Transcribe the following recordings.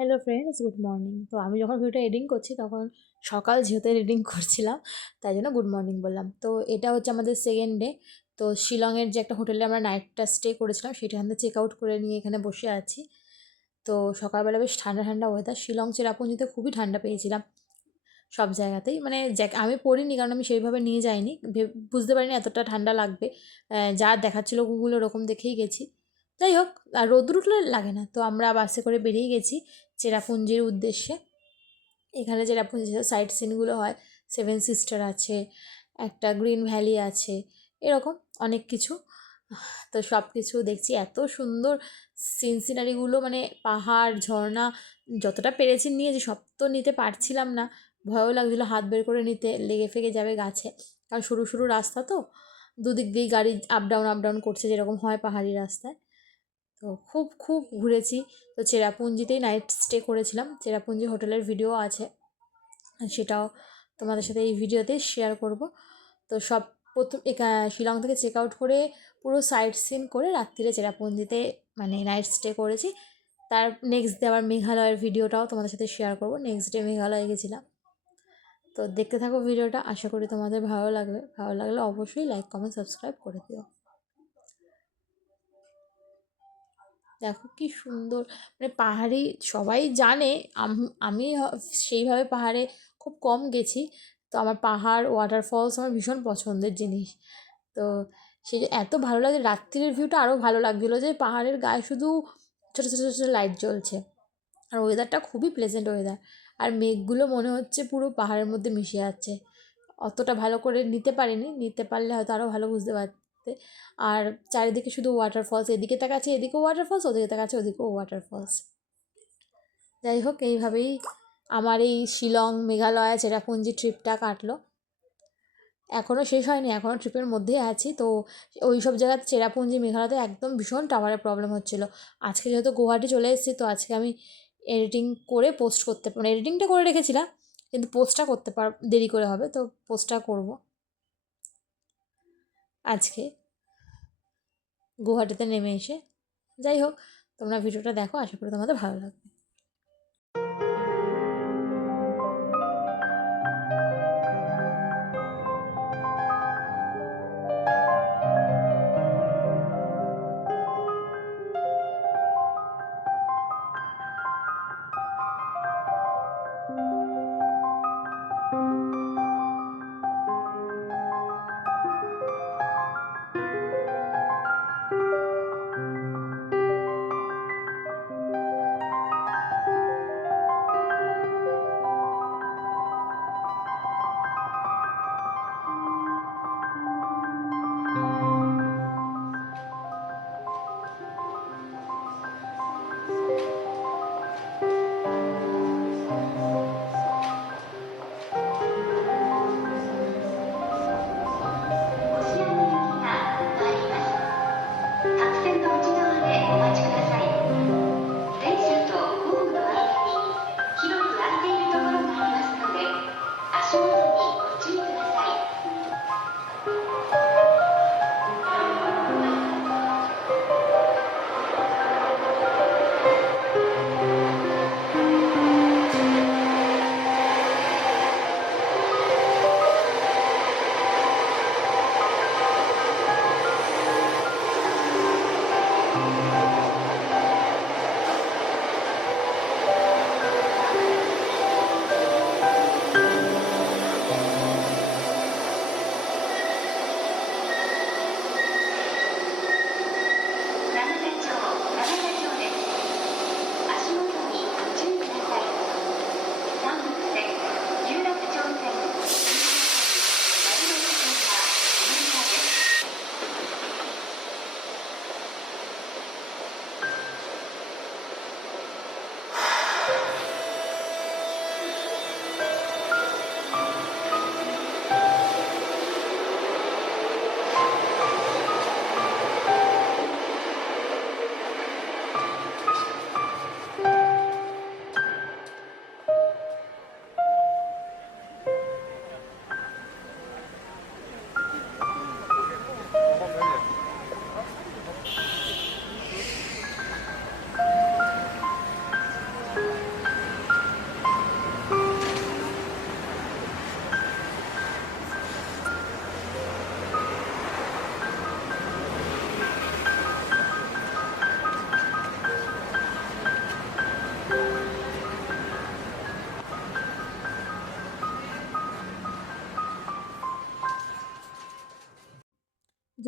Hello friends, good morning. তো আমি যখন ভিডিওটা এডিটিং করছি তখন সকাল যেহেতু এডিটিং করছিলাম, তাই জন্য গুড মর্নিং বললাম। তো এটা হচ্ছে আমাদের সেকেন্ড ডে। তো শিলংয়ের যে একটা হোটেলে আমরা নাইটটা স্টে করেছিলাম সেখান থেকে চেক আউট করে নিয়ে এখানে বসে আছি। তো সকালবেলা বেশ ঠান্ডা ঠান্ডা ওয়েদার। শিলং চেরাপুঞ্জিতে খুবই ঠান্ডা পেয়েছিলাম সব জায়গাতেই। মানে আমি পড়িনি কারণ আমি সেইভাবে নিয়ে যাইনি, বুঝতে পারিনি এতটা ঠান্ডা লাগবে। যা দেখাচ্ছিলো গুগল ওরকম দেখেই গেছি। যাই হোক, আর রোদ্র উঠলে লাগে না। তো আমরা বাসে করে বেরিয়ে গেছি চেরাপুঞ্জির উদ্দেশ্যে। এখানে চেরাপুঞ্জিতে সাইট সিনগুলো হয়, সেভেন সিস্টার আছে, একটা গ্রিন ভ্যালি আছে, এরকম অনেক কিছু। তো সব কিছু দেখছি, এত সুন্দর সিনারিগুলো, মানে পাহাড় ঝর্ণা যতটা পেরেছি নিয়েছি, সব তো নিতে পারছিলাম না। ভয়ও লাগছিলো হাত বের করে নিতে, লেগে ফেগে যাবে গাছে। কারণ সরু সরু রাস্তা তো, দুদিক দিয়েই গাড়ি আপ ডাউন করছে যেরকম হয় পাহাড়ি রাস্তায়। তো খুব খুব ঘুরেছি। তো চেরাপুঞ্জিতেই নাইট স্টে করেছিলাম। চেরাপুঞ্জি হোটেলের ভিডিও আছে, সেটাও তোমাদের সাথে এই ভিডিওতে শেয়ার করব। তো সব প্রথম শিলং থেকে চেক আউট করে পুরো সাইট সিন করে রাত্রিরে চেরাপুঞ্জিতে মানে নাইট স্টে করেছি। তার নেক্সট ডে আবার মেঘালয়ের ভিডিওটাও তোমাদের সাথে শেয়ার করব। নেক্সট ডে মেঘালয়ে গেছিলাম। তো দেখতে থাকো ভিডিওটা, আশা করি তোমাদের ভালো লাগবে। ভালো লাগলে অবশ্যই লাইক কমেন্ট সাবস্ক্রাইব করে দিও। দেখো কি সুন্দর, মানে পাহাড়ি সবাই জানে। আমি সেইভাবে পাহাড়ে খুব কম গেছি। তো আমার পাহাড় ওয়াটারফলস আমার ভীষণ পছন্দের জিনিস। তো সেই যে এত ভালো লাগে, রাত্রির ভিউটা আরও ভালো লাগছিলো যে পাহাড়ের গায়ে শুধু ছোটো ছোটো ছোটো লাইট জ্বলছে। আর ওয়েদারটা খুবই প্লেজেন্ট ওয়েদার। আর মেঘগুলো মনে হচ্ছে পুরো পাহাড়ের মধ্যে মিশে যাচ্ছে। অতটা ভালো করে নিতে পারিনি, নিতে পারলে হয়তো আরও ভালো বুঝতে পারতে। আর চারিদিকে শুধু ওয়াটারফলস, এদিকে তাকাচ্ছে এদিকেও ওয়াটারফলস, ওদিকে তাকাচ্ছে ওদিকেও ওয়াটারফলস। যাই হোক, এইভাবেই আমার এই শিলং মেঘালয় চেরাপুঞ্জি ট্রিপটা কাটলো। এখনও শেষ হয়নি, এখনও ট্রিপের মধ্যেই আছি। তো ওই সব জায়গাতে চেরাপুঞ্জি মেঘালয়তে একদম ভীষণ টাওয়ারের প্রবলেম হচ্ছিলো। আজকে যেহেতু গুয়াহাটি চলে এসেছি, তো আজকে আমি এডিটিং করে পোস্ট করতে, মানে এডিটিংটা করে রেখেছিলাম কিন্তু পোস্টটা করতে দেরি করে হবে, তো পোস্টটা করব আজকে গুয়াহাটিতে নেমে এসে। যাই হোক, তোমরা ভিডিওটা দেখো, আশা করি তোমাদের ভালো লাগবে।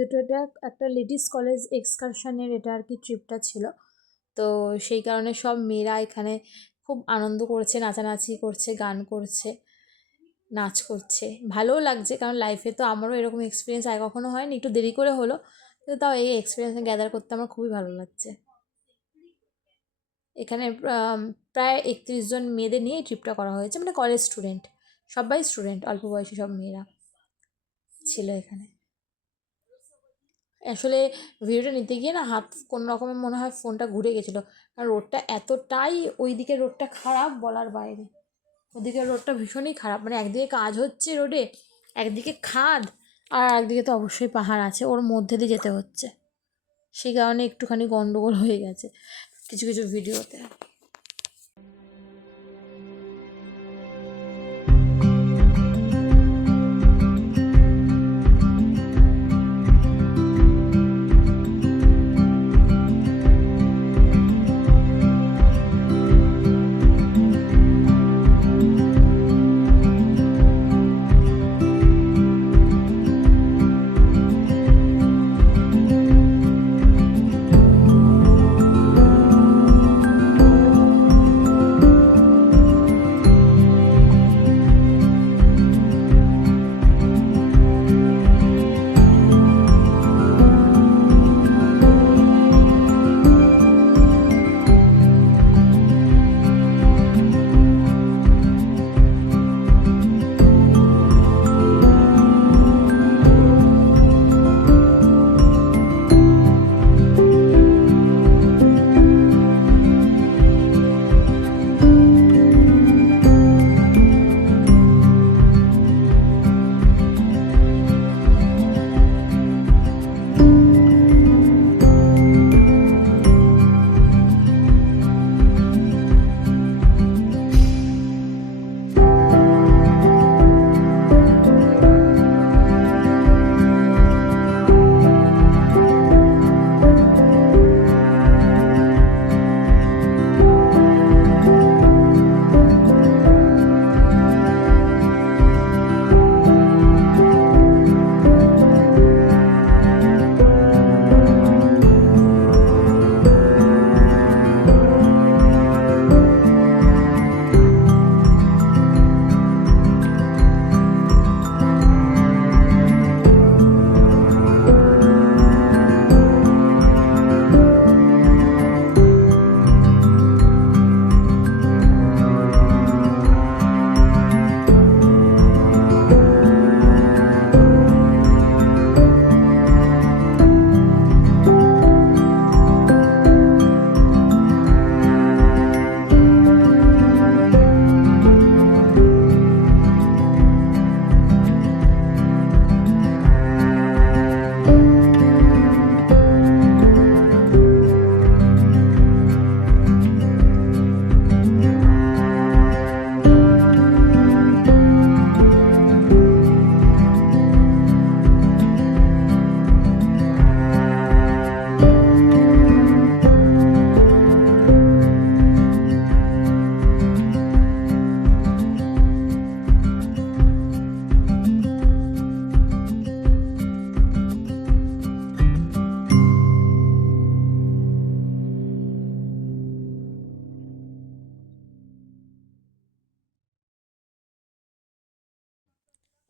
যেহেতু এটা একটা লেডিস কলেজ এক্সকারশনের এটা আর কি ট্রিপটা ছিল, তো সেই কারণে সব মেয়েরা এখানে খুব আনন্দ করছে, নাচানাচি করছে, গান করছে, নাচ করছে, ভালোও লাগছে। কারণ লাইফে তো আমারও এরকম এক্সপিরিয়েন্স আগে কখনো হয়নি, একটু দেরি করে হলো, কিন্তু তাও এই এক্সপিরিয়েন্স গ্যাদার করতে আমার খুবই ভালো লাগছে। এখানে প্রায় 31 জন মেয়েদের নিয়ে এই ট্রিপটা করা হয়েছে, মানে কলেজ স্টুডেন্ট, সবাই স্টুডেন্ট, অল্প বয়সী সব মেয়েরা ছিল এখানে। আসলে ভিডিওটা নিতে গিয়ে না হাত কোনো রকমের মনে হয় ফোনটা ঘুরে গেছিলো, কারণ রোডটা এতটাই, ওই দিকের রোডটা খারাপ বলার বাইরে, ওদিকের রোডটা ভীষণই খারাপ, মানে একদিকে কাজ হচ্ছে রোডে, একদিকে খাদ, আর একদিকে তো অবশ্যই পাহাড় আছে, ওর মধ্যে দিয়ে যেতে হচ্ছে, সেই কারণে একটুখানি গন্ডগোল হয়ে গেছে কিছু কিছু ভিডিওতে।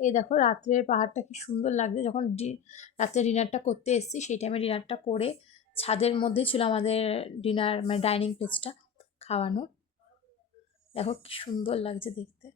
এই দেখো রাত্রের পাহাড়টা কি সুন্দর লাগছে, যখন রাত্রে ডিনারটা করতে এসেছি সেই টাইমে ডিনারটা করে ছাদের মধ্যেই ছিল আমাদের ডিনার, মানে ডাইনিং প্লেসটা খাওয়ানো, দেখো কি সুন্দর লাগছে দেখতে।